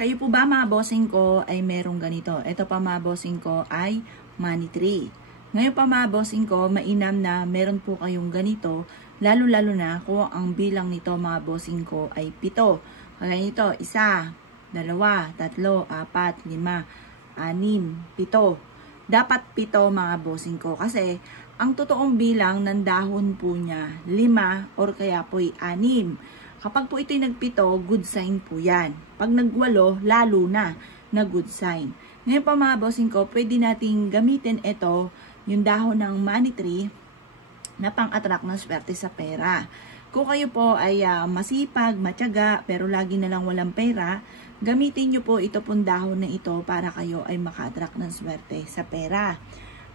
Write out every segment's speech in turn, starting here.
Kayo po ba mga bossing ko ay merong ganito? Ito pa mga bossing ko ay money tree. Ngayon pa mga bossing ko, mainam na meron po kayong ganito, lalo-lalo na kung ang bilang nito mga bossing ko ay 7. Kaya nito, 1, 2, 3, 4, 5, 6, 7. Dapat 7 mga bossing ko kasi ang totoong bilang ng dahon po niya 5 or kaya po 6. Kapag po ito'y nag-7, good sign po yan. Pag nag-8, lalo na good sign. Ngayon pa mga bossing ko, pwede nating gamitin ito, yung dahon ng money tree, na pang-attract ng swerte sa pera. Kung kayo po ay masipag, matyaga, pero lagi na lang walang pera, gamitin nyo po ito pong dahon na ito para kayo ay maka-attract ng swerte sa pera.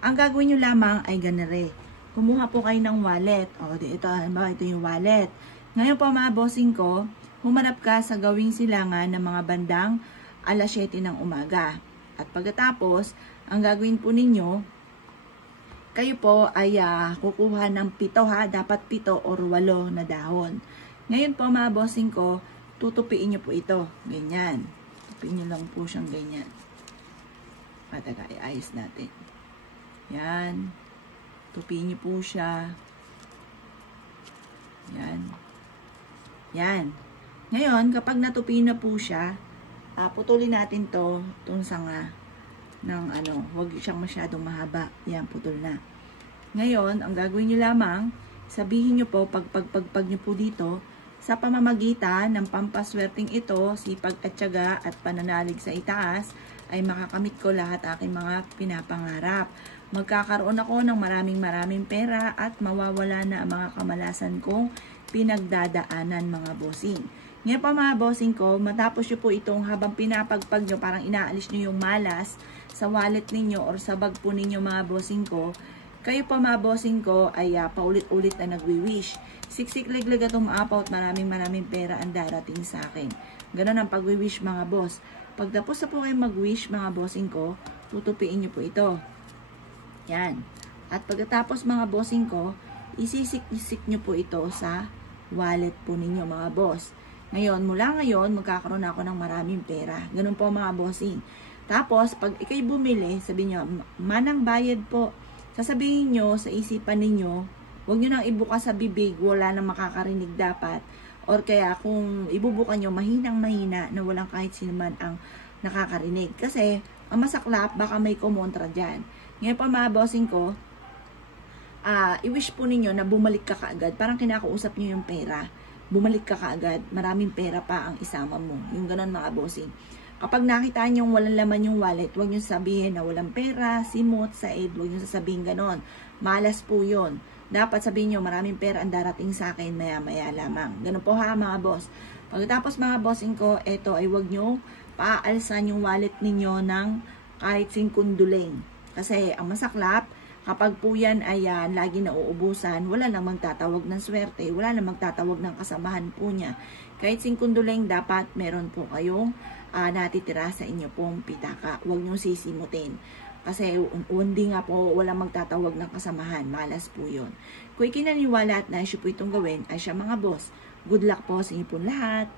Ang gagawin nyo lamang ay ganere. Kumuha po kayo ng wallet. O, ito yung wallet. Ngayon po mga bossing ko, humarap ka sa gawing silangan ng mga bandang alas 7 ng umaga. At pagkatapos, ang gagawin po ninyo, kayo po ay kukuha ng 7 ha, dapat 7 or 8 na dahon. Ngayon po mga bossing ko, tutupiin nyo po ito, ganyan. Tupiin nyo lang po siyang ganyan. Pataga, iayos natin. Yan. Tupiin nyo po siya. Yan. Yan. Ngayon, kapag natupi na po siya, putulin natin itong sanga ng huwag siyang masyadong mahaba. Yan, putol na. Ngayon, ang gagawin nyo lamang, sabihin nyo po, pagpagpag nyo po dito, sa pamamagitan ng pampaswerteng ito, sipag at tiyaga at pananalig sa itaas, ay makakamit ko lahat aking mga pinapangarap. Magkakaroon ako ng maraming pera at mawawala na ang mga kamalasan kong pinagdadaanan mga bossing. Ngayon pa mga bossing ko, matapos nyo po itong habang pinapagpag nyo, parang inaalis nyo yung malas sa wallet ninyo or sa bag po ninyo mga bossing ko, kayo pa mga bossing ko ay paulit-ulit na nagwi-wish. Siksik-liglig atong maapaw at maraming pera ang darating sa akin. Ganon ang pagwi-wish mga boss. Pagtapos na po kayo mag-wish mga bossing ko, tutupiin nyo po ito. Yan. At pagkatapos mga bossing ko, isisik-isik nyo po ito sa wallet po ninyo mga boss. Ngayon, mula ngayon, magkakaroon ako ng maraming pera. Ganun po mga bossing. Tapos, pag ikay bumili, sabihin nyo, manang bayad po. Sasabihin nyo sa isipan ninyo, huwag nyo nang ibuka sa bibig, wala nang makakarinig dapat. Or kaya kung ibubuka nyo, mahinang-mahina na walang kahit sinuman ang nakakarinig. Kasi, ang masaklap, baka may kumontra dyan. Ngayon pa mga bossing ko, i-wish po ninyo na bumalik ka kaagad. Parang kinakausap nyo yung pera. Bumalik ka kaagad. Maraming pera pa ang isama mo. Yung ganun mga bossing. Kapag nakita nyo walang laman yung wallet, huwag nyo sabihin na walang pera, simot, said. Huwag nyo sasabihin ganun. Malas po yun. Dapat sabihin nyo maraming pera ang darating sa akin maya-maya lamang. Ganun po ha mga boss. Pagkatapos mga bossing ko, eto ay huwag nyo paaalsan yung wallet ninyo ng kahit 5 duling. Kasi ang masaklap, kapag po yan ay lagi nauubusan, wala nang magtatawag ng swerte, wala nang magtatawag ng kasamahan po niya. Kahit 5 duling, dapat meron po kayong natitira sa inyo pong pitaka. Huwag nyo sisimutin. Kasi hindi nga po walang magtatawag ng kasamahan. Malas po yun. Kung ikinaniwala at naisyo po itong gawin, ay siya mga boss. Good luck po sa inyo po lahat.